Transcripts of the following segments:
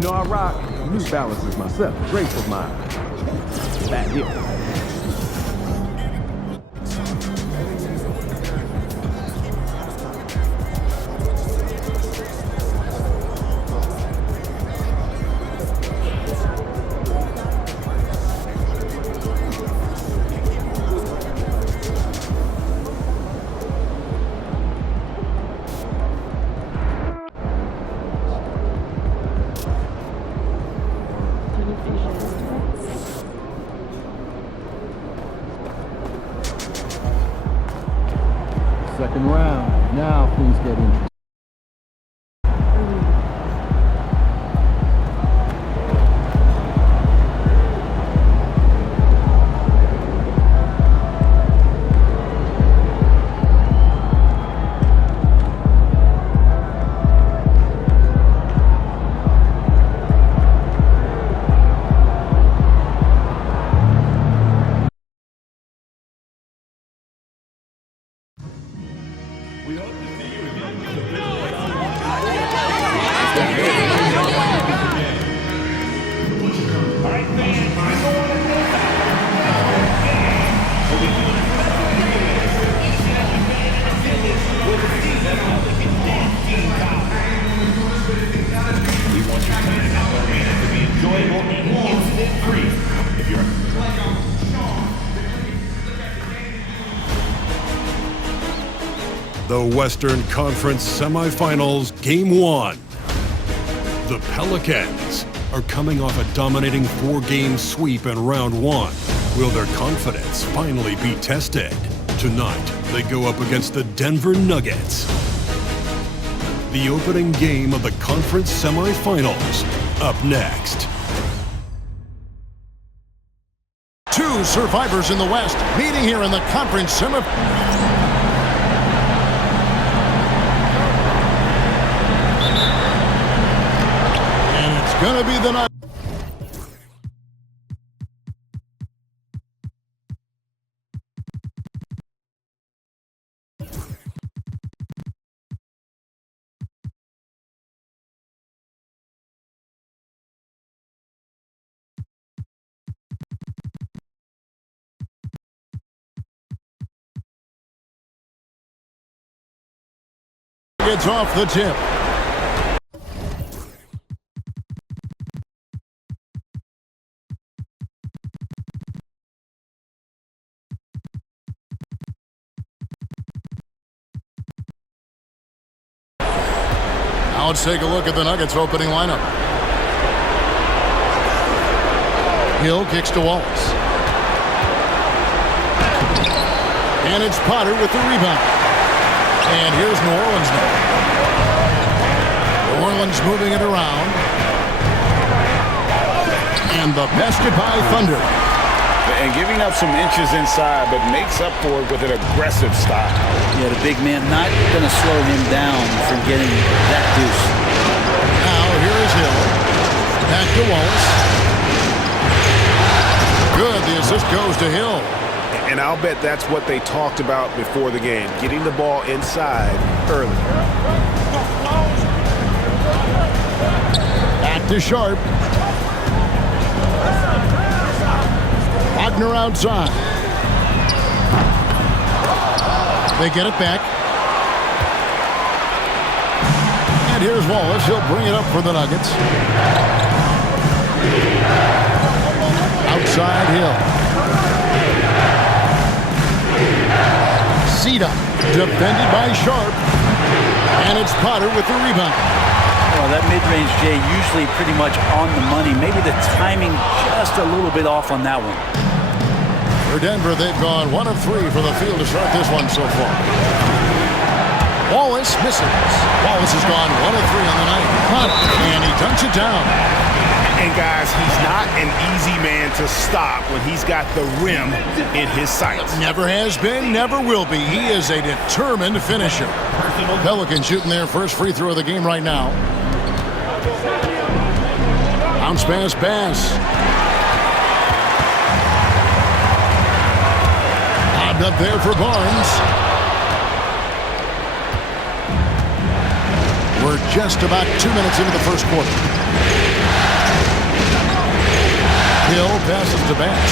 You know I rock New Balances myself. Grace of mine. Back here. Second round. Now things get interesting. The Western Conference Semifinals, Game 1. The Pelicans are coming off a dominating 4-game sweep in Round 1. Will their confidence finally be tested? Tonight, they go up against the Denver Nuggets. The opening game of the conference semifinals, up next. Two survivors in the West meeting here in the conference semifinals. Gonna be the night. Gets off the tip. Now let's take a look at the Nuggets opening lineup. Hill kicks to Wallace. And it's Potter with the rebound. And here's New Orleans now. New Orleans moving it around. And the basket by Thunder. And giving up some inches inside, but makes up for it with an aggressive style. Yeah, the big man not going to slow him down from getting that deuce. Now here is Hill. Back to Wallace. Good, the assist goes to Hill. And I'll bet that's what they talked about before the game, getting the ball inside early. Back to Sharp. Wagner outside. They get it back. And here's Wallace. He'll bring it up for the Nuggets. Outside Hill. Sita defended by Sharp. And it's Potter with the rebound. Well, that mid-range, Jay, usually pretty much on the money. Maybe the timing just a little bit off on that one. For Denver, they've gone 1 of 3 for the field to start this one so far. Wallace misses. Wallace has gone 1 of 3 on the night. And he dunks it down. And guys, he's not an easy man to stop when he's got the rim in his sights. Never has been, never will be. He is a determined finisher. Pelicans shooting their first free throw of the game right now. Bounce pass. Up there for Barnes. We're just about 2 minutes into the first quarter. Hill passes to Bass.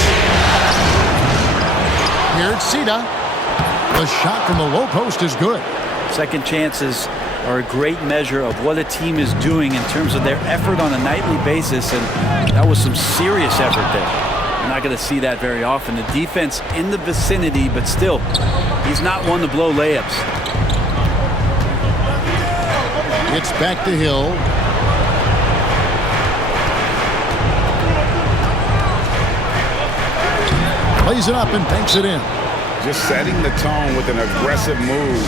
Here's Sita. The shot from the low post is good. Second chances are a great measure of what a team is doing in terms of their effort on a nightly basis, and that was some serious effort there. You're not going to see that very often. The defense in the vicinity, but still, he's not one to blow layups. It's back to Hill. Plays it up and banks it in. Just setting the tone with an aggressive move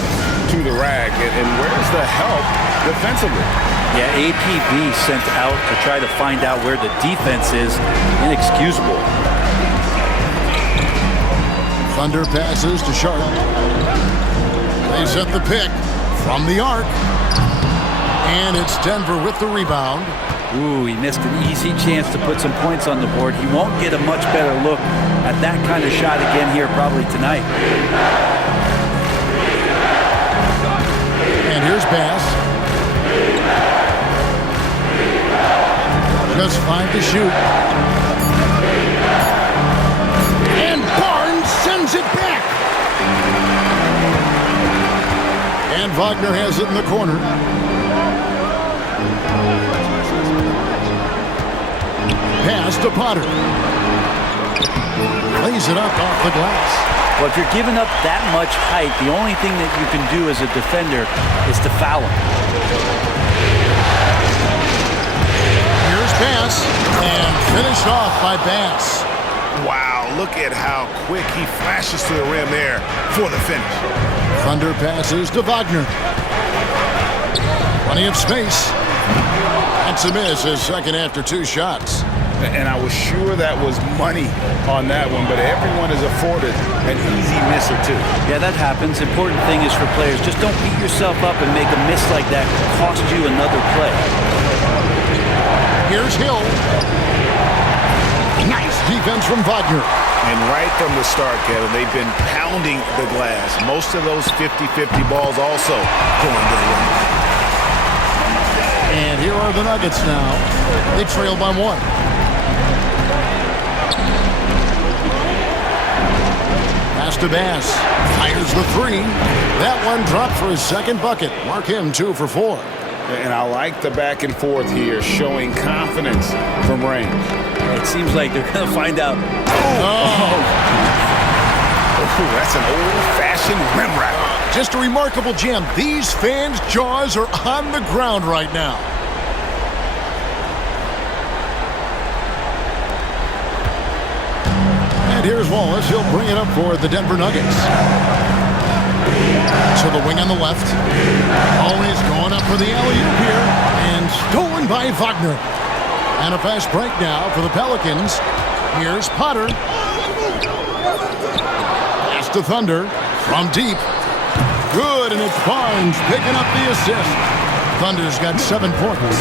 to the rack. And where's the help defensively? Yeah, APB sent out to try to find out where the defense is. Inexcusable. Thunder passes to Sharp. They set the pick from the arc. And it's Denver with the rebound. Ooh, he missed an easy chance to put some points on the board. He won't get a much better look at that kind of shot again here probably tonight. And here's Bass. Just 5 to shoot. And Barnes sends it back. And Wagner has it in the corner. Pass to Potter. Lays it up off the glass. Well, if you're giving up that much height, the only thing that you can do as a defender is to foul him. Here's Bass. And finished off by Bass. Wow, look at how quick he flashes to the rim there for the finish. Thunder passes to Wagner. Plenty of space. That's a miss, his second after 2 shots. And I was sure that was money on that one, but everyone is afforded an easy miss or two. Yeah, that happens. Important thing is for players, just don't beat yourself up and make a miss like that cost you another play. Here's Hill. Nice defense from Wagner. And right from the start, Kevin, they've been pounding the glass. Most of those 50-50 balls also going their way. And here are the Nuggets now. They trail by 1. Pass to Bass. Fires the 3. That one dropped for his second bucket. Mark him 2 for 4. And I like the back and forth here, showing confidence from range. It seems like they're going to find out. Oh, that's an old-fashioned rim wrap. Just a remarkable jam. These fans' jaws are on the ground right now. And here's Wallace. He'll bring it up for the Denver Nuggets. To the wing on the left. Always going up for the alley-oop here. And stolen by Wagner. And a fast break now for the Pelicans. Here's Potter. Pass to Thunder from deep. Good, and it's Barnes picking up the assist. Thunder's got 7 points.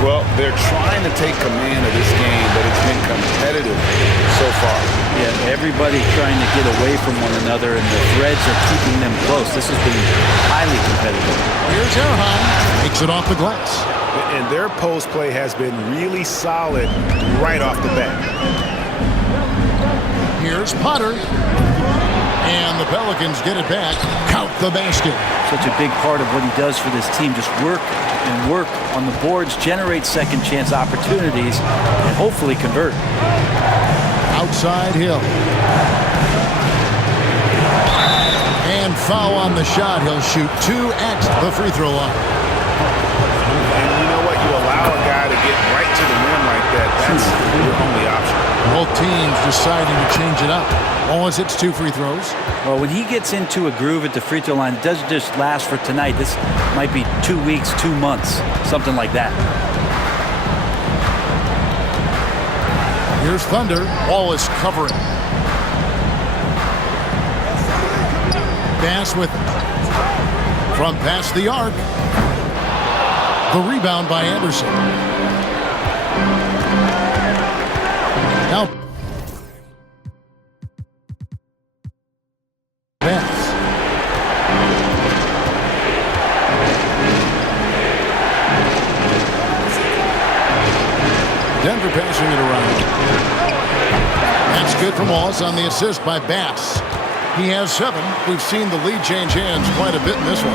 Well, they're trying to take command of this game, but it's been competitive so far. Yeah, everybody trying to get away from one another, and the threads are keeping them close. This has been highly competitive. Here's Erhan. Takes it off the glass. And their post play has been really solid right off the bat. Here's Potter. And the Pelicans get it back. Count the basket. Such a big part of what he does for this team. Just work and work on the boards, generate second chance opportunities, and hopefully convert. Outside Hill. And foul on the shot. He'll shoot 2 at the free throw line. And you know what? You allow a guy to get right to the rim like that. That's your only option. Both teams deciding to change it up. Wallace hits 2 free throws. Well, when he gets into a groove at the free throw line, it doesn't just last for tonight. This might be 2 weeks, 2 months, something like that. Here's Thunder. Wallace covering. Bass with it. From past the arc. The rebound by Anderson. Now Bass. Denver passing it around. good from Wallace on the assist by Bass. He has 7. We've seen the lead change hands quite a bit in this one.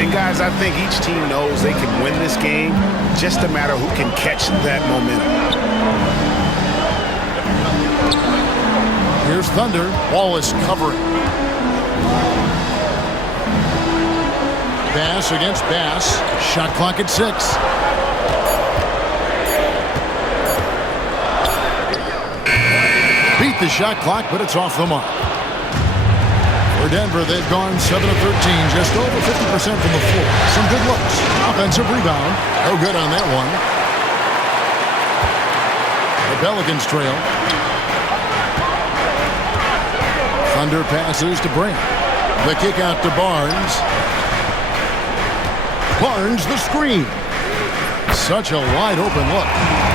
And guys, I think each team knows they can win this game. Just a matter who can catch that momentum. Here's Thunder. Wallace covering. Bass against Bass. Shot clock at 6. Beat the shot clock, but it's off the mark. For Denver, they've gone 7 of 13, just over 50% from the floor. Some good looks. Offensive rebound. No good on that one. The Pelicans trail. Thunder passes to Brand. The kick out to Barnes. Barnes the screen. Such a wide open look.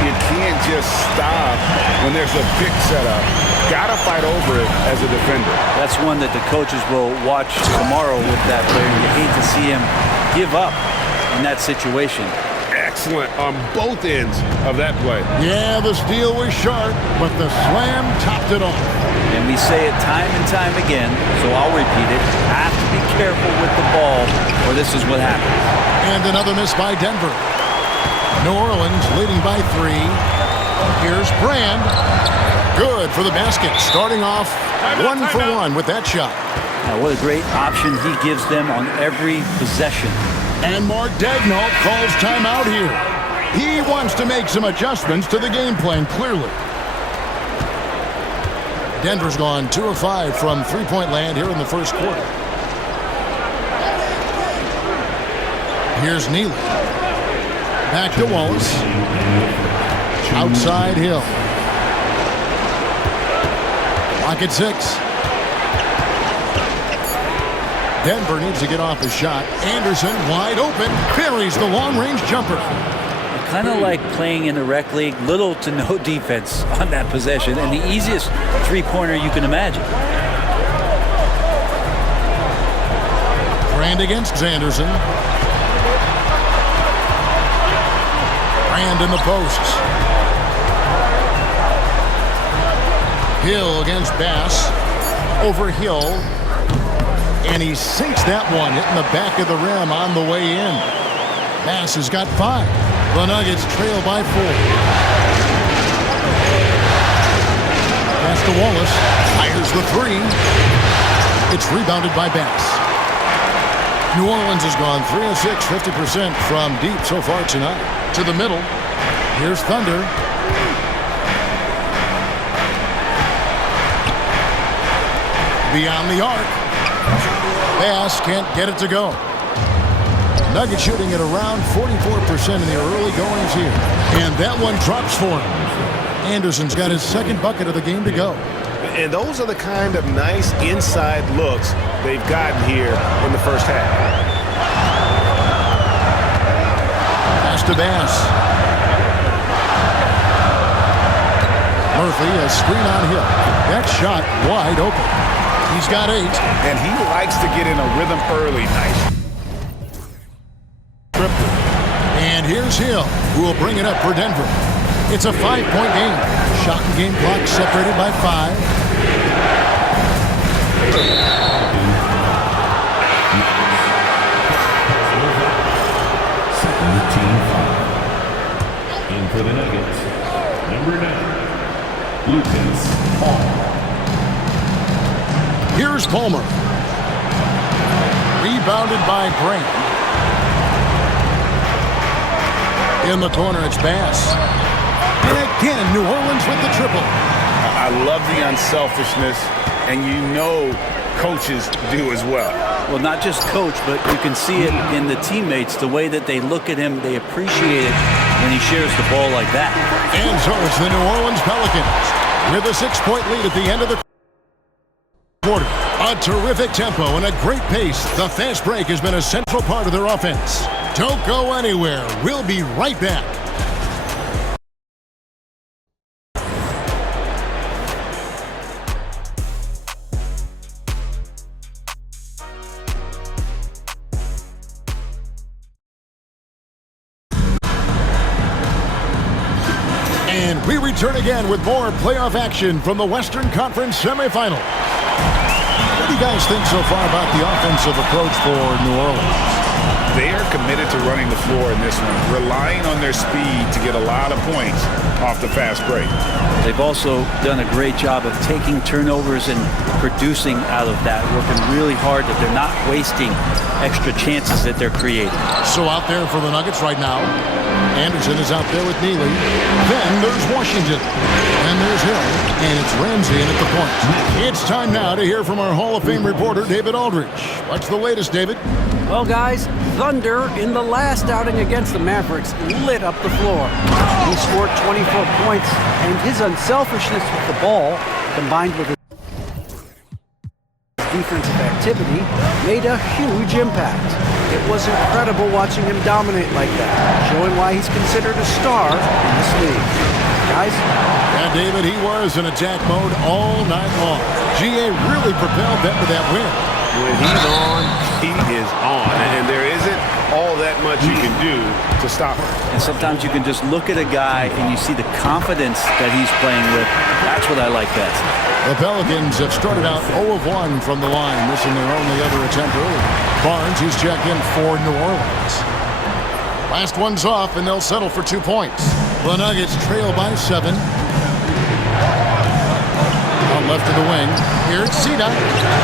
You can't just stop when there's a pick set up. Gotta fight over it as a defender. That's one that the coaches will watch tomorrow with that player. You hate to see him give up in that situation. Excellent on both ends of that play. Yeah, the steal was sharp, but the slam topped it off. And we say it time and time again, so I'll repeat it. Have to be careful with the ball, or this is what happens. And another miss by Denver. New Orleans leading by 3. Here's Brand. Good for the basket. Starting off 1 for 1 with that shot. Now, what a great option he gives them on every possession. And Mark Daigneault calls timeout here. He wants to make some adjustments to the game plan, clearly. Denver's gone 2 of 5 from three-point land here in the first quarter. Here's Neely. Back to Wallace. Outside Hill. Lock at 6. Denver needs to get off a shot. Anderson wide open. Buries the long-range jumper. Kind of like playing in the rec league, little to no defense on that possession, and the easiest three-pointer you can imagine. Brand against Zanderson. Brand in the posts. Hill against Bass. Over Hill. And he sinks that one, hitting the back of the rim on the way in. Bass has got 5. The Nuggets trail by 4. Pass to Wallace. Fires the 3. It's rebounded by Bass. New Orleans has gone 3 of 6, 50% from deep so far tonight. To the middle. Here's Thunder. Beyond the arc. Bass can't get it to go. Nuggets shooting at around 44% in the early goings here. And that one drops for him. Anderson's got his second bucket of the game to go. And those are the kind of nice inside looks they've gotten here in the first half. Pass to Bass. Murphy, a screen on Hill. That shot wide open. He's got 8. And he likes to get in a rhythm early. Nice. And here's Hill, who will bring it up for Denver. It's a 5-point game. Shot and game clock separated by 5. Second team foul. In for the Nuggets, number 9, Lucas Paul. Here's Palmer. Rebounded by Brand. In the corner, it's Bass. And again, New Orleans with the triple. I love the unselfishness, and you know coaches do as well. Well, not just coach, but you can see it in the teammates, the way that they look at him, they appreciate it when he shares the ball like that. And so it's the New Orleans Pelicans with a 6-point lead at the end of the quarter. A terrific tempo and a great pace. The fast break has been a central part of their offense. Don't go anywhere. We'll be right back. And We return again with more playoff action from the Western Conference semifinals. What do you guys think so far about the offensive approach for New Orleans? They are committed to running the floor in this one, relying on their speed to get a lot of points off the fast break. They've also done a great job of taking turnovers and producing out of that, working really hard that they're not wasting extra chances that they're creating. So out there for the Nuggets right now, Anderson is out there with Neely. Then there's Washington. And there's Hill. And it's Ramsey in at the point. It's time now to hear from our Hall of Fame reporter, David Aldridge. What's the latest, David? Well, guys, Thunder in the last outing against the Mavericks lit up the floor. He scored 24 points, and his unselfishness with the ball, combined with his defensive activity, made a huge impact. It was incredible watching him dominate like that, showing why he's considered a star in this league. Guys? Yeah, David, he was in attack mode all night long. GA really propelled them to that win. When he's on, he is on. And there isn't all that much you can do to stop him. And sometimes you can just look at a guy and you see the confidence that he's playing with. That's what I like best. The Pelicans have started out 0 of 1 from the line, missing their only other attempt early. Barnes, he's checked in for New Orleans. Last one's off, and they'll settle for 2 points. The Nuggets trail by 7. On left of the wing, here it's Sida.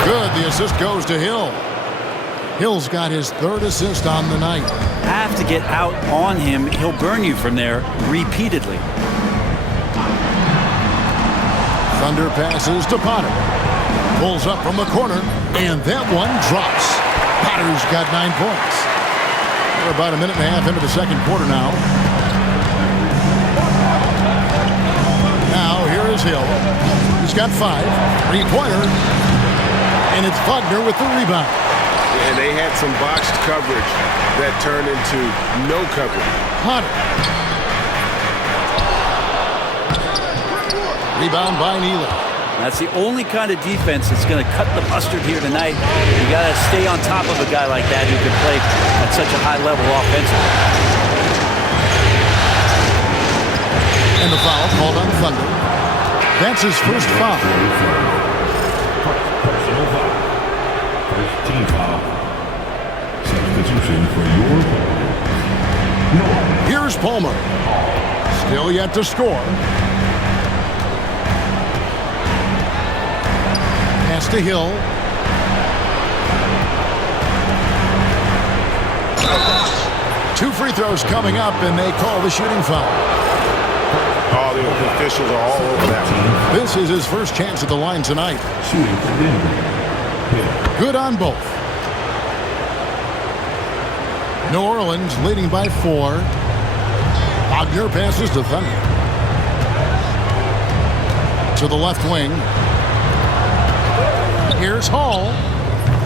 Good, the assist goes to Hill. Hill's got his 3rd assist on the night. Have to get out on him. He'll burn you from there repeatedly. Thunder passes to Potter. Pulls up from the corner, and that one drops. Potter's got 9 points. We're about a minute and a half into the second quarter now. Now, here is Hill. He's got 5. 3-pointer. And it's Wagner with the rebound. And they had some boxed coverage that turned into no coverage. Potter. Rebound by Neely. That's the only kind of defense that's going to cut the mustard here tonight. You got to stay on top of a guy like that who can play at such a high level offensively. And the foul called on Thunder. That's his first foul. Personal foul. First team foul. Substitution for your opponent. Here's Palmer. Still yet to score. Pass to Hill. Two free throws coming up, and they call the shooting foul. Oh, the officials are all over that one. This is his first chance at the line tonight. Shooting for Denver. Hill. Good on both. New Orleans leading by 4. Wagner passes to Thunder. To the left wing. Here's Hall.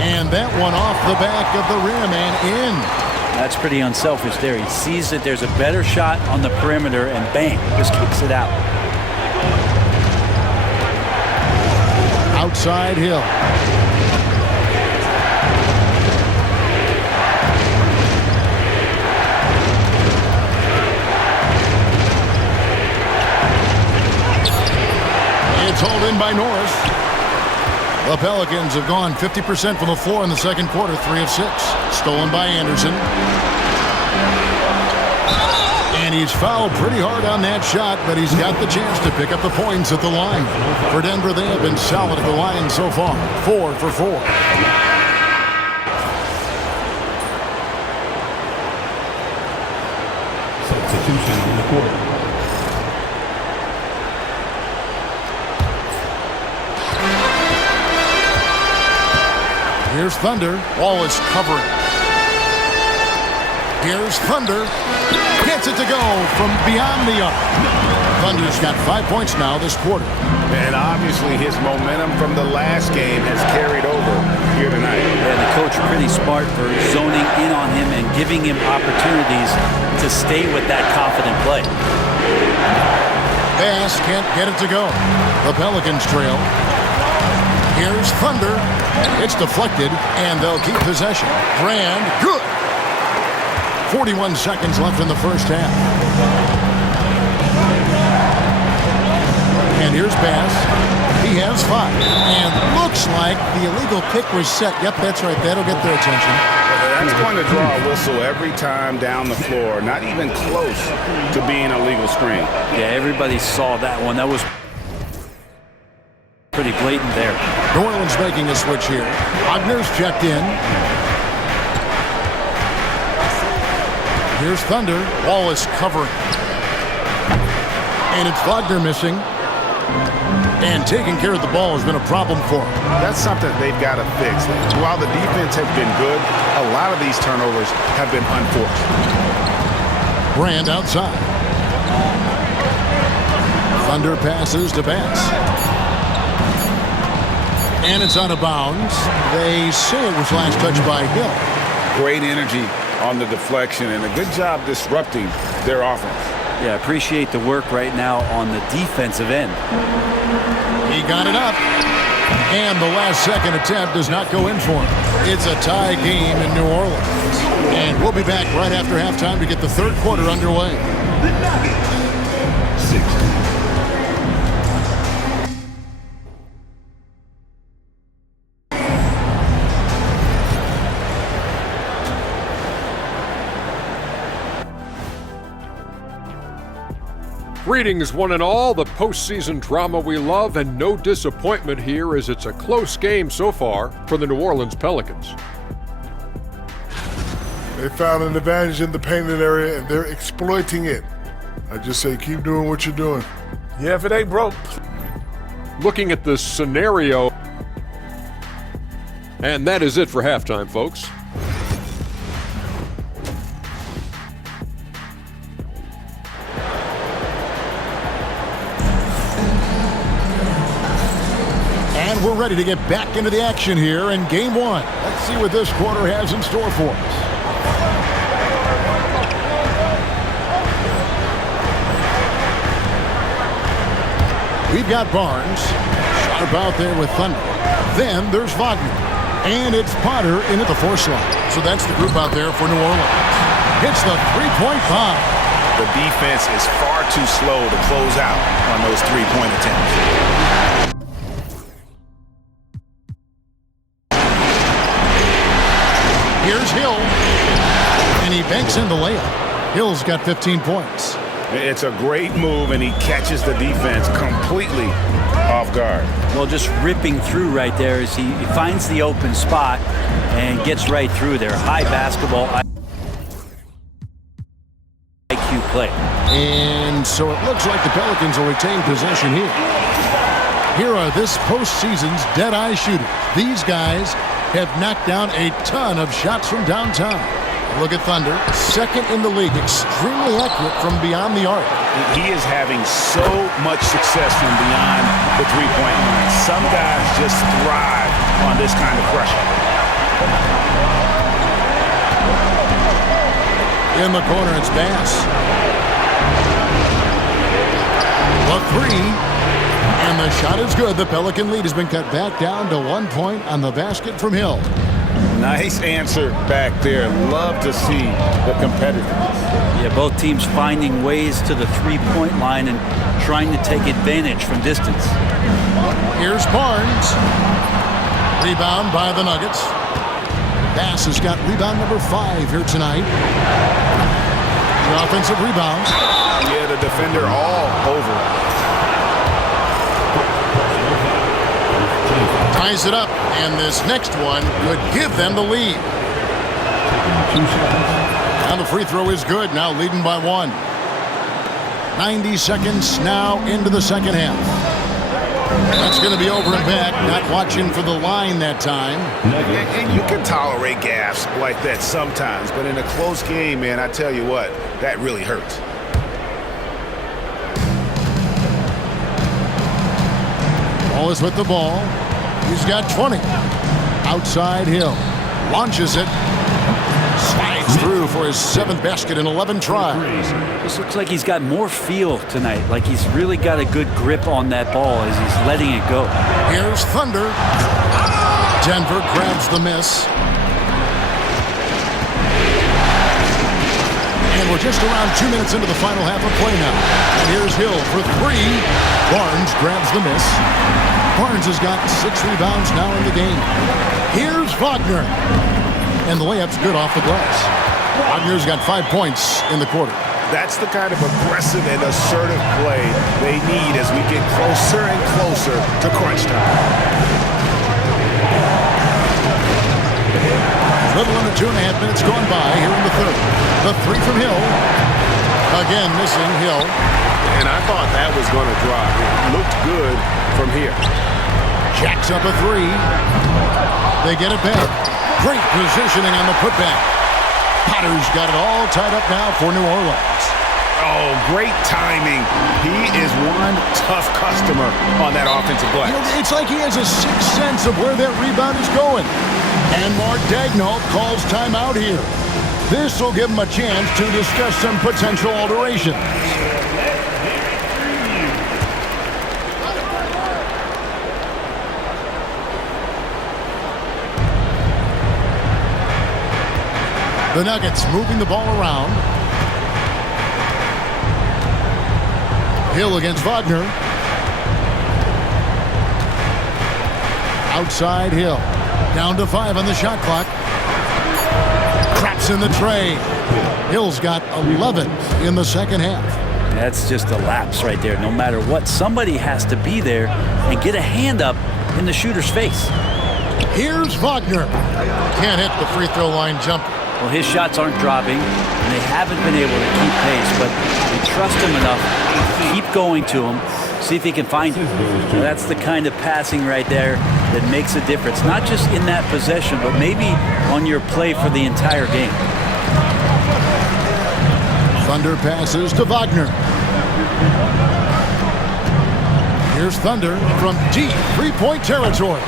And that one off the back of the rim and in. That's pretty unselfish there. He sees that there's a better shot on the perimeter and bang, just kicks it out. Outside Hill. It's hauled in by Norris. The Pelicans have gone 50% from the floor in the second quarter, 3 of 6. Stolen by Anderson. And he's fouled pretty hard on that shot, but he's got the chance to pick up the points at the line. For Denver, they have been solid at the line so far. 4 for 4. Substitution in the court. Here's Thunder. Wallace covering. Here's Thunder. Gets it to go from beyond the arc. Thunder's got 5 points now this quarter. And obviously his momentum from the last game has carried over here tonight. Yeah, the coach pretty smart for zoning in on him and giving him opportunities to stay with that confident play. Bass can't get it to go. The Pelicans trail. Here's Thunder. It's deflected, and they'll keep possession. Brand, good. 41 seconds left in the first half. And here's Bass. He has 5. And looks like the illegal kick was set. Yep, that's right. That'll get their attention. That's going to draw a whistle every time down the floor. Not even close to being a legal screen. Yeah, everybody saw that one. That was pretty blatant there. New Orleans making a switch here. Wagner's checked in. Here's Thunder. Wallace covering. And it's Wagner missing. And taking care of the ball has been a problem for him. That's something they've got to fix. While the defense has been good, a lot of these turnovers have been unforced. Brand outside. Thunder passes to Bass. And it's out of bounds. They say it was last touched by Hill. Great energy on the deflection and a good job disrupting their offense. Yeah, appreciate the work right now on the defensive end. He got it up. And the last second attempt does not go in for him. It's a tie game in New Orleans. And we'll be back right after halftime to get the third quarter underway. The Nuggets. 6. Greetings, one and all. The postseason drama we love, and no disappointment here as it's a close game so far for the New Orleans Pelicans. They found an advantage in the painted area, and they're exploiting it. I just say keep doing what you're doing. Yeah, if it ain't broke. Looking at the scenario, and that is it for halftime, folks. And we're ready to get back into the action here in game 1. Let's see what this quarter has in store for us. We've got Barnes. Sharp out there with Thunder. Then there's Wagner. And it's Potter in at the force line. So that's the group out there for New Orleans. Hits the three-point bomb. The defense is far too slow to close out on those three-point attempts. Here's Hill, and he banks in the layup. Hill's got 15 points. It's a great move, and he catches the defense completely off guard. Well, just ripping through right there as he finds the open spot and gets right through there. High basketball IQ play. And so it looks like the Pelicans will retain possession here. Here are this postseason's dead-eye shooters. These guys have knocked down a ton of shots from downtown. Look at Thunder, second in the league, extremely accurate from beyond the arc. He is having so much success from beyond the three-point line. Some guys just thrive on this kind of pressure. In the corner, it's Bass. The three. And the shot is good. The Pelican lead has been cut back down to 1 point on the basket from Hill. Nice answer back there. Love to see the competitiveness. Yeah, both teams finding ways to the three-point line and trying to take advantage from distance. Here's Barnes. Rebound by the Nuggets. Bass has got rebound number 5 here tonight. The offensive rebound. Yeah, the defender all over. Ties it up, and this next one could give them the lead. And the free throw is good, now leading by 1. 90 seconds now into the second half. That's going to be over and back, not watching for the line that time. And you can tolerate gaffes like that sometimes, but in a close game, man, I tell you what, that really hurts. Wallace with the ball. He's got 20. Outside Hill. Launches it. Slides through for his 7th basket in 11 tries. This looks like he's got more feel tonight. Like he's really got a good grip on that ball as he's letting it go. Here's Thunder. Denver grabs the miss. And we're We're just around 2 minutes into the final half of play now. And here's Hill for three. Barnes grabs the miss. Barnes has got 6 rebounds now in the game. Here's Wagner. And the layup's good off the glass. Wagner's got 5 points in the quarter. That's the kind of aggressive and assertive play they need as we get closer and closer to crunch time. Little under 2.5 minutes gone by here in the third. The three from Hill. Again, missing Hill. And I thought that was going to drop. It looked good from here. Jacks up a three. They get it back. Great positioning on the putback. Potter's got it all tied up now for New Orleans. Oh, great timing. He is one tough customer on that offensive glass. It's like he has a sixth sense of where that rebound is going. And Mark Daigneault calls timeout here. This will give him a chance to discuss some potential alterations. The Nuggets moving the ball around. Hill against Wagner. Outside Hill. Down to 5 on the shot clock. Traps in the tray. Hill's got 11 in the second half. That's just a lapse right there. No matter what, somebody has to be there and get a hand up in the shooter's face. Here's Wagner. Can't hit the free throw line jumper. Well, his shots aren't dropping, and they haven't been able to keep pace, but they trust him enough to keep going to him, see if he can find him. Well, that's the kind of passing right there that makes a difference, not just in that possession, but maybe on your play for the entire game. Thunder passes to Wagner. Here's Thunder from deep three-point territory.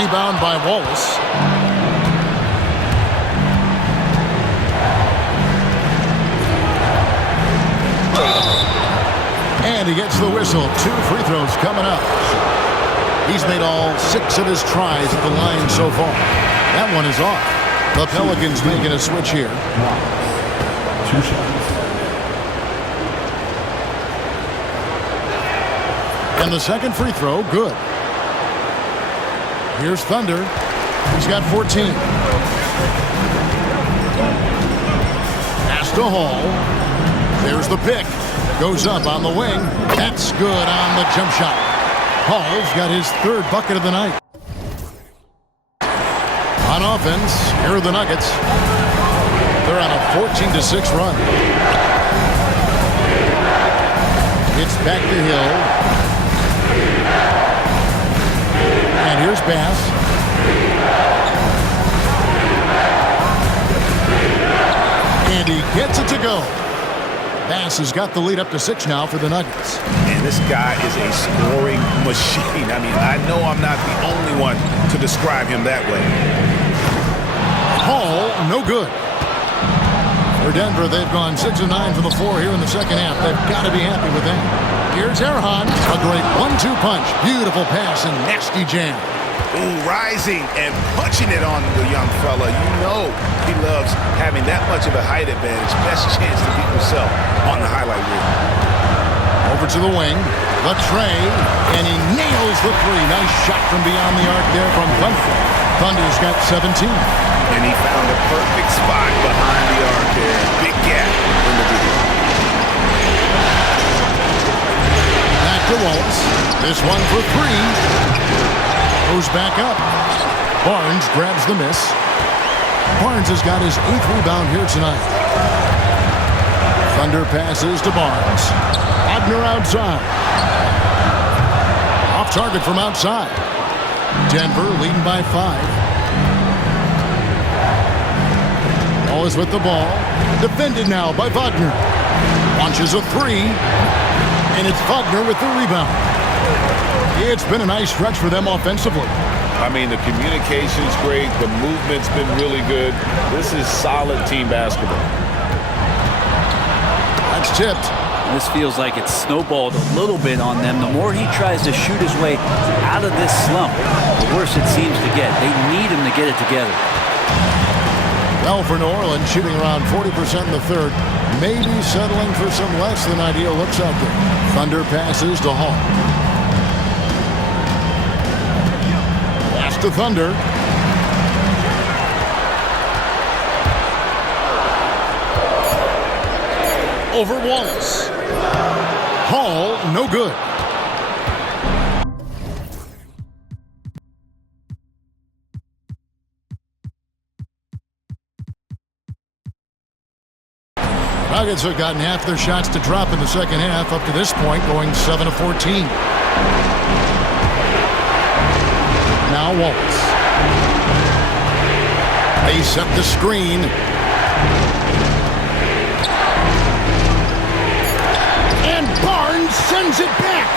Rebound by Wallace. And he gets the whistle. 2 free throws coming up. He's made all 6 of his tries at the line so far. That one is off. The Pelicans making a switch here. 2 shots. And the second free throw, good. Here's Thunder. He's got 14. Pass to Hall. There's the pick. Goes up on the wing. That's good on the jump shot. Hall's got his 3rd bucket of the night. On offense, here are the Nuggets. They're on a 14-6 run. It's back to Hill. And here's Bass. And he gets it to go. Bass has got the lead up to 6 now for the Nuggets. And this guy is a scoring machine. I mean, I know I'm not the only one to describe him that way. Hall, no good. For Denver, they've gone 6 of 9 for the floor here in the second half. They've got to be happy with that. Here's Erhan. A great 1-2 punch. Beautiful pass and nasty jam. Ooh, rising and punching it on the young fella. You know he loves having that much of a height advantage. Best chance to beat himself on the highlight reel. Over to the wing. The tray. And he nails the 3. Nice shot from beyond the arc there from Thunder. Thunder's got 17. And he found a perfect spot behind the arc there. Big gap in the video. Back to Wallace. This one for 3. Goes back up. Barnes grabs the miss. Barnes has got his 8th rebound here tonight. Thunder passes to Barnes. Wagner outside. Off target from outside. Denver leading by 5. Wallace with the ball. Defended now by Wagner. Launches a 3. And it's Wagner with the rebound. It's been a nice stretch for them offensively. I mean, the communication's great. The movement's been really good. This is solid team basketball. That's tipped. This feels like it's snowballed a little bit on them. The more he tries to shoot his way out of this slump, the worse it seems to get. They need him to get it together. Well, for New Orleans, shooting around 40% in the third. Maybe settling for some less than ideal looks out there. Thunder passes to Hall. Pass to Thunder. Over Wallace. Hall, no good. Nuggets have gotten half their shots to drop in the second half up to this point, going 7 of 14. Now Wallace. They set the screen. And Barnes sends it back.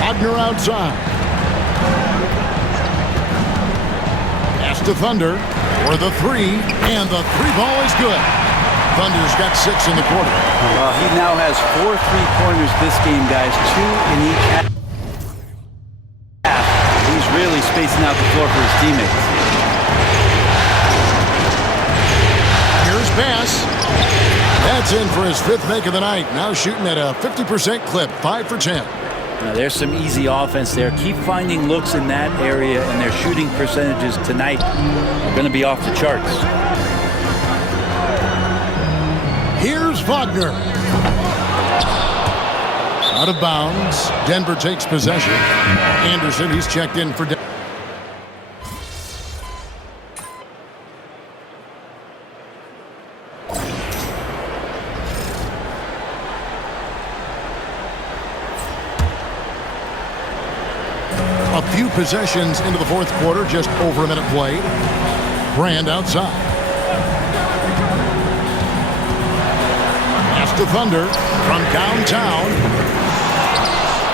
Wagner outside. Pass to Thunder. For the three, and the three ball is good. Thunder's got 6 in the quarter. He now has 4 3-pointers this game, guys, 2 in each half. He's really spacing out the floor for his teammates. Here's pass. That's in for his 5th make of the night. Now shooting at a 50% clip, 5 for 10. Now, there's some easy offense there. Keep finding looks in that area, and their shooting percentages tonight are going to be off the charts. Here's Wagner. Out of bounds. Denver takes possession. Anderson, he's checked in for Denver. A few possessions into the fourth quarter, just over a minute played. Brand outside. Pass to Thunder from downtown.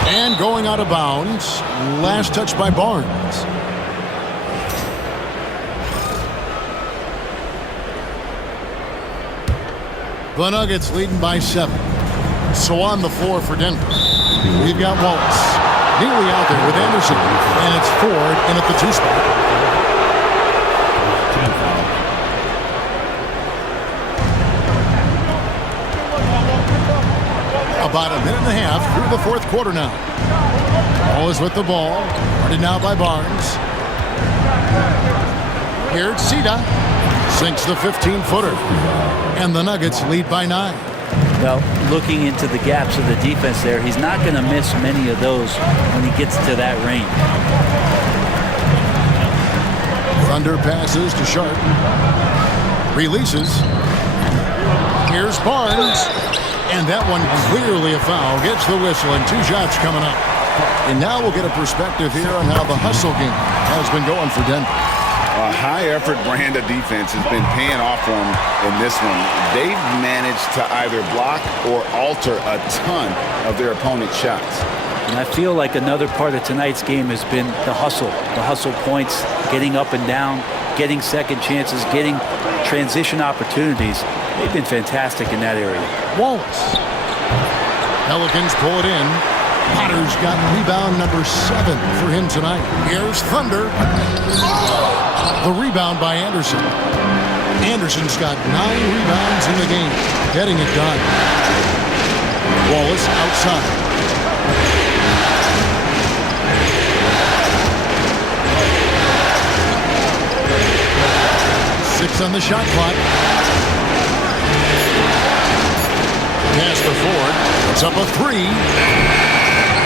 And going out of bounds. Last touch by Barnes. The Nuggets leading by 7. So on the floor for Denver, we've got Wallace. Nearly out there with Anderson. And it's Ford in at the 2 spot. About a minute and a half through the fourth quarter now. Wallace with the ball. Guarded now by Barnes. Here's Sita. Sinks the 15-footer. And the Nuggets lead by 9. Well, looking into the gaps of the defense there, he's not going to miss many of those when he gets to that range. Thunder passes to Sharp. Releases. Here's Barnes. And that one clearly a foul. Gets the whistle and 2 shots coming up. And now we'll get a perspective here on how the hustle game has been going for Denver. A high-effort brand of defense has been paying off for them in this one. They've managed to either block or alter a ton of their opponent's shots. And I feel like another part of tonight's game has been the hustle points, getting up and down, getting second chances, getting transition opportunities. They've been fantastic in that area. Wallace. Pelicans pull it in. Potter's got rebound number 7 for him tonight. Here's Thunder. The rebound by Anderson. Anderson's got 9 rebounds in the game. Getting it done. Wallace outside. 6 on the shot clock. Pass to Ford. It's up a 3.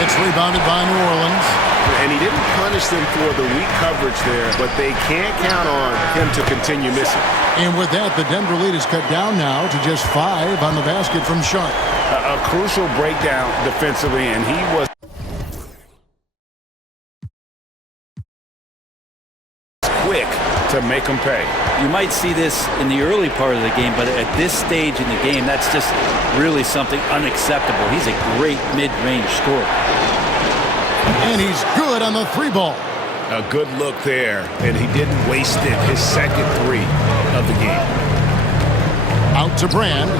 It's rebounded by New Orleans. And he didn't punish them for the weak coverage there, but they can't count on him to continue missing. And with that, the Denver lead is cut down now to just 5 on the basket from Sharp. A crucial breakdown defensively, and he was quick to make them pay. You might see this in the early part of the game, but at this stage in the game, that's just really something unacceptable. He's a great mid-range scorer. And he's good on the 3 ball. A good look there, and he didn't waste it. His second 3 of the game. Out to Brand.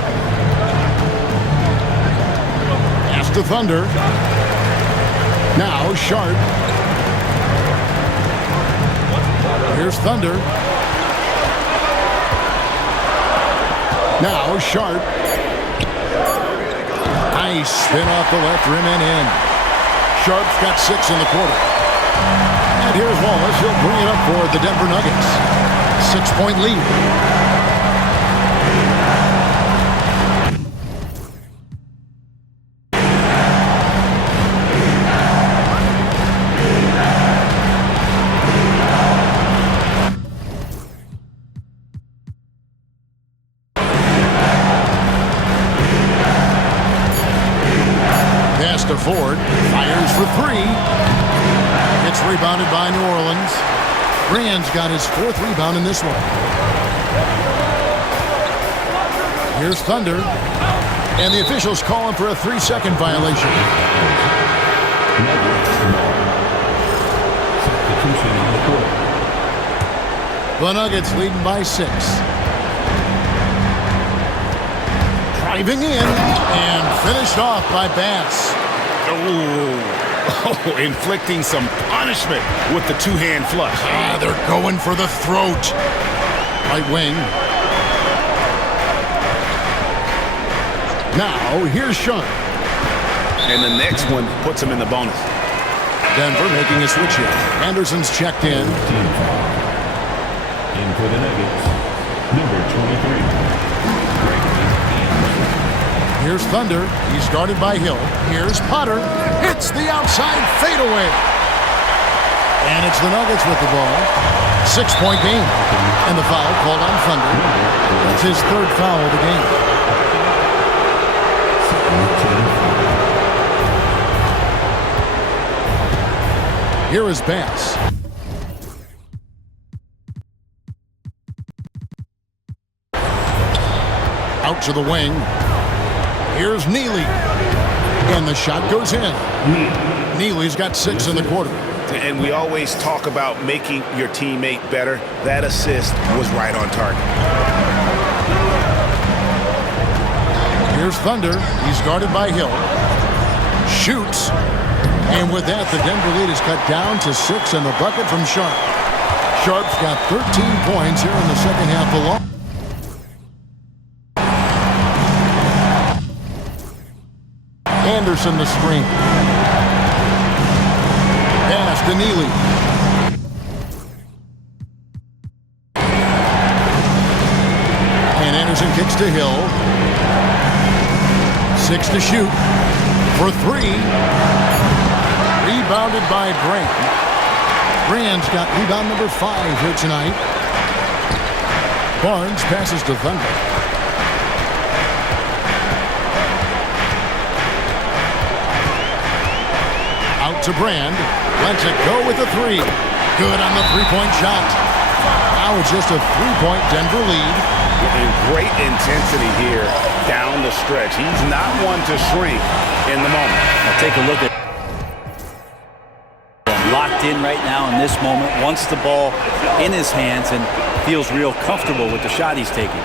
Pass to Thunder. Now Sharp. Here's Thunder. Now Sharp. Nice spin off the left rim and in. Sharp's got 6 in the quarter. And here's Wallace. He'll bring it up for the Denver Nuggets. 6-point lead. Pass to Ford. Fires for 3. It's rebounded by New Orleans. Rand's got his 4th rebound in this one. Here's Thunder. And the officials call him for a 3-second violation. The Nuggets leading by 6. Driving in and finished off by Bass. Oh, inflicting some punishment with the two-hand flush. They're going for the throat. Right wing. Now, here's Sean. And the next one puts him in the bonus. Denver making a switch here. Anderson's checked in. Team foul. In for the Nuggets, number 23. Here's Thunder. He's guarded by Hill. Here's Potter. Hits the outside fadeaway. And it's the Nuggets with the ball. 6-point game. And the foul called on Thunder. That's his 3rd foul of the game. Here is Bass. Out to the wing. Here's Neely. And the shot goes in. Neely's got 6 in the quarter. And we always talk about making your teammate better. That assist was right on target. Here's Thunder. He's guarded by Hill. Shoots. And with that, the Denver lead is cut down to 6 and the bucket from Sharp. Sharp's got 13 points here in the second half alone. Anderson the screen. Pass to Neely. And Anderson kicks to Hill. 6 to shoot. For 3. Rebounded by Brand. Brand's got rebound number 5 here tonight. Barnes passes to Thunder. Out to Brand. Lets it go with a 3. Good on the 3-point shot. Now it's just a 3-point Denver lead. And great intensity here down the stretch. He's not one to shrink in the moment. Now take a look at locked in right now in this moment. Wants the ball in his hands and feels real comfortable with the shot he's taking.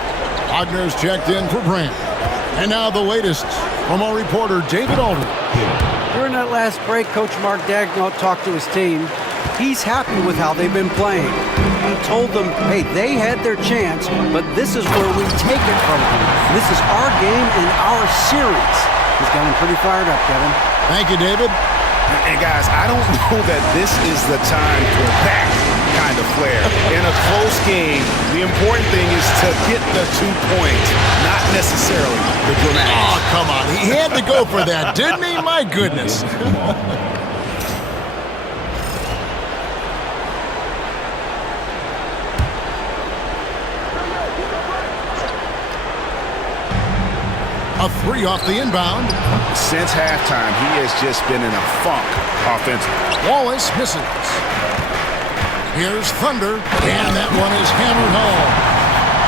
Wagner's checked in for Brand. And now the latest from our reporter, David Aldridge. During that last break, Coach Mark Daigneault talked to his team. He's happy with how they've been playing. He told them, hey, they had their chance, but this is where we take it from them. This is our game and our series. He's got him pretty fired up, Kevin. Thank you, David. And guys, I don't know that this is the time for that kind of flair. In a close game, the important thing is to get the 2 points, not necessarily the dramatics. Oh, come on. He had to go for that, didn't he? My goodness. A 3 off the inbound. Since halftime, he has just been in a funk offensively. Wallace misses. Here's Thunder, and that one is hammered home.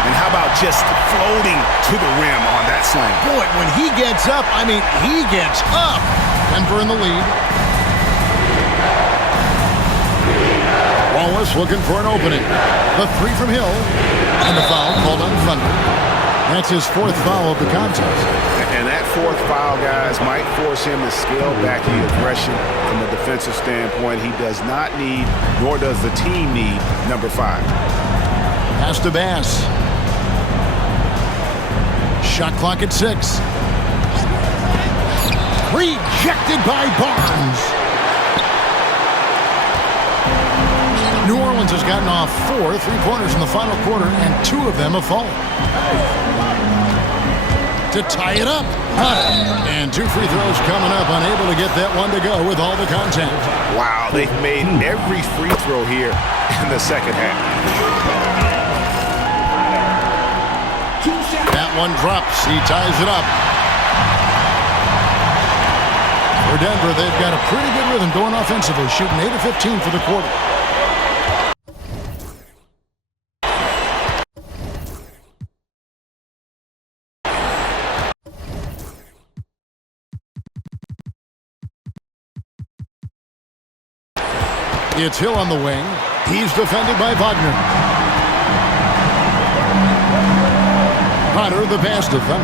And how about just floating to the rim on that slam? Boy, when he gets up, I mean, he gets up. Denver in the lead. Wallace looking for an opening. The 3 from Hill. And the foul called on Thunder. That's his 4th foul of the contest. And that fourth foul, guys, might force him to scale back the aggression from a defensive standpoint. He does not need, nor does the team need, number 5. Pass to Bass. Shot clock at 6. Rejected by Barnes. New Orleans has gotten off 4 3-pointers in the final quarter, and 2 of them have fallen. To tie it up. And 2 free throws coming up, unable to get that one to go with all the contact. Wow, they've made every free throw here in the second half. That one drops. He ties it up. For Denver, they've got a pretty good rhythm going offensively, shooting 8 of 15 for the quarter. It's Hill on the wing. He's defended by Wagner. Potter, the pass defender.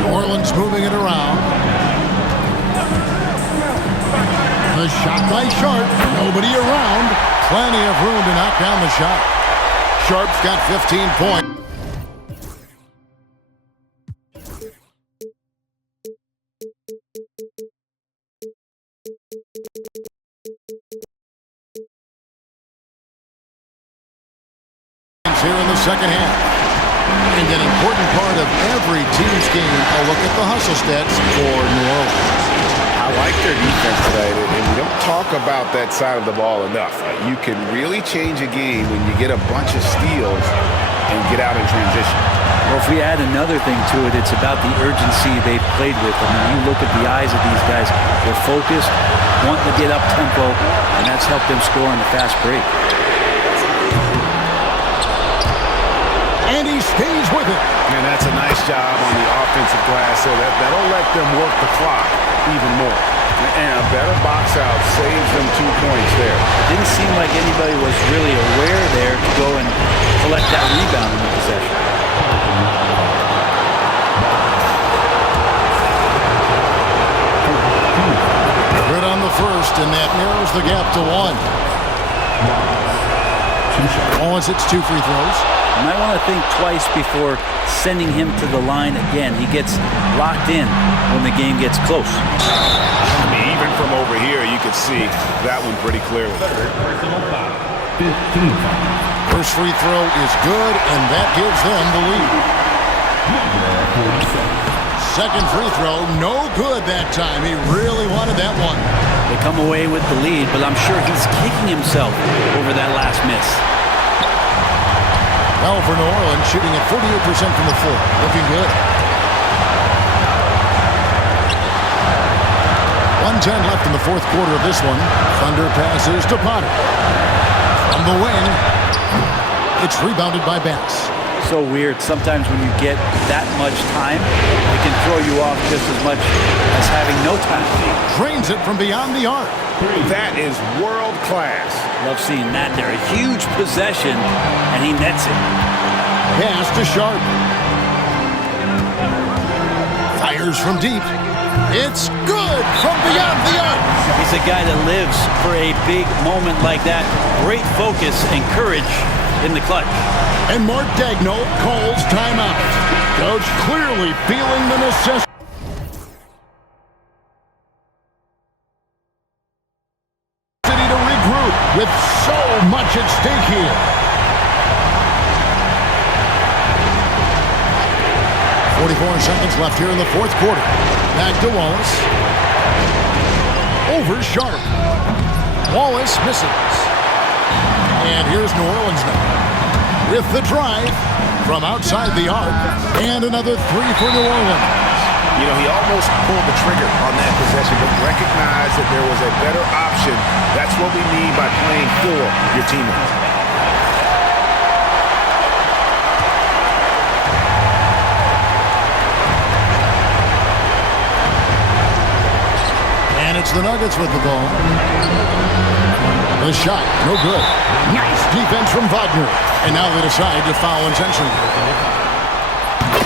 New Orleans moving it around. The shot by Sharp. Nobody around. Plenty of room to knock down the shot. Sharp's got 15 points. Here in the second half. And an important part of every team's game, a look at the hustle stats for New Orleans. I like their defense today, and we don't talk about that side of the ball enough. You can really change a game when you get a bunch of steals and get out in transition. Well, if we add another thing to it, it's about the urgency they've played with. I mean, you look at the eyes of these guys. They're focused, wanting to get up tempo, and that's helped them score on the fast break. And he stays with it. And that's a nice job on the offensive glass, so that'll let them work the clock even more. And a better box out saves them 2 points there. It didn't seem like anybody was really aware there to go and collect that rebound in the possession. Good on the first, and that narrows the gap to 1. Owens hits 2 free throws. You might want to think twice before sending him to the line again. He gets locked in when the game gets close. I mean, even from over here, you could see that one pretty clearly. First free throw is good, and that gives them the lead. Second free throw, no good that time. He really wanted that one. They come away with the lead, but I'm sure he's kicking himself over that last miss. Well, for New Orleans, shooting at 48% from the floor. Looking good. 1:10 left in the fourth quarter of this one. Thunder passes to Potter. From the wing, it's rebounded by Bass. So weird. Sometimes when you get that much time, it can throw you off just as much as having no time. Drains it from beyond the arc. That is world class. Love seeing that there. A huge possession, and he nets it. Pass to Sharp. Fires from deep. It's good from beyond the arc. He's a guy that lives for a big moment like that. Great focus and courage in the clutch. And Mark Daigneault calls timeout. Coach clearly feeling the necessity to regroup with so much at stake here. 44 seconds left here in the fourth quarter. Back to Wallace. Over Sharp. Wallace misses. And here's New Orleans now with the drive from outside the arc. And another 3 for New Orleans. You know, he almost pulled the trigger on that possession, but recognized that there was a better option. That's what we need by playing for your teammates. And it's the Nuggets with the ball. The shot, no good. Nice defense from Wagner. And now they decide to foul intentionally.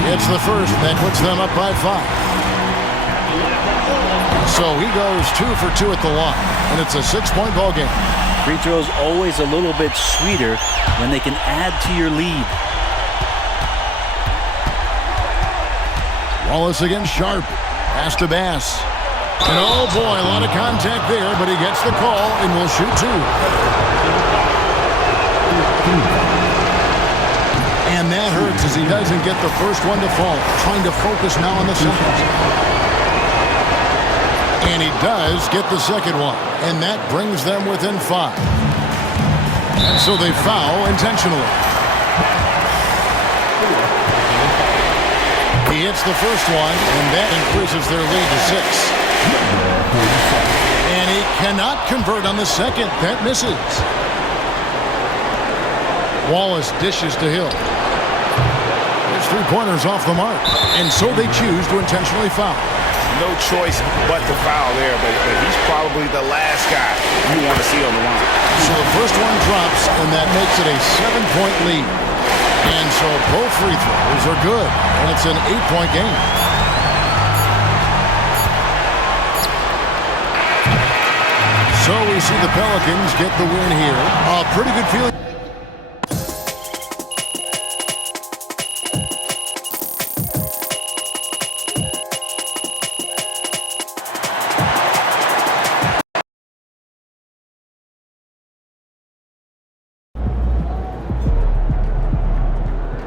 It's the first, and that puts them up by 5. So he goes 2 for 2 at the line, and it's a 6-point ball game. Free throws always a little bit sweeter when they can add to your lead. Wallace against Sharp. Pass to Bass. And oh boy, a lot of contact there, but he gets the call and will shoot 2. And that hurts as he doesn't get the first one to fall. Trying to focus now on the second. And he does get the second one. And that brings them within 5. And so they foul intentionally. He hits the first one, and that increases their lead to 6. And he cannot convert on the second. That misses. Wallace dishes to Hill. His 3-pointers off the mark. And so they choose to intentionally foul. No choice but to foul there, but he's probably the last guy you want to see on the line. So the first one drops, and that makes it a 7-point lead. And so both free throws are good, and it's an 8-point game. So we see the Pelicans get the win here. A pretty good feeling.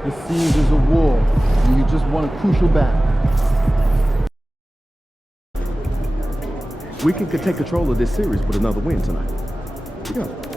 This seems as a war, and you just won a crucial battle. We can take control of this series with another win tonight. We got it.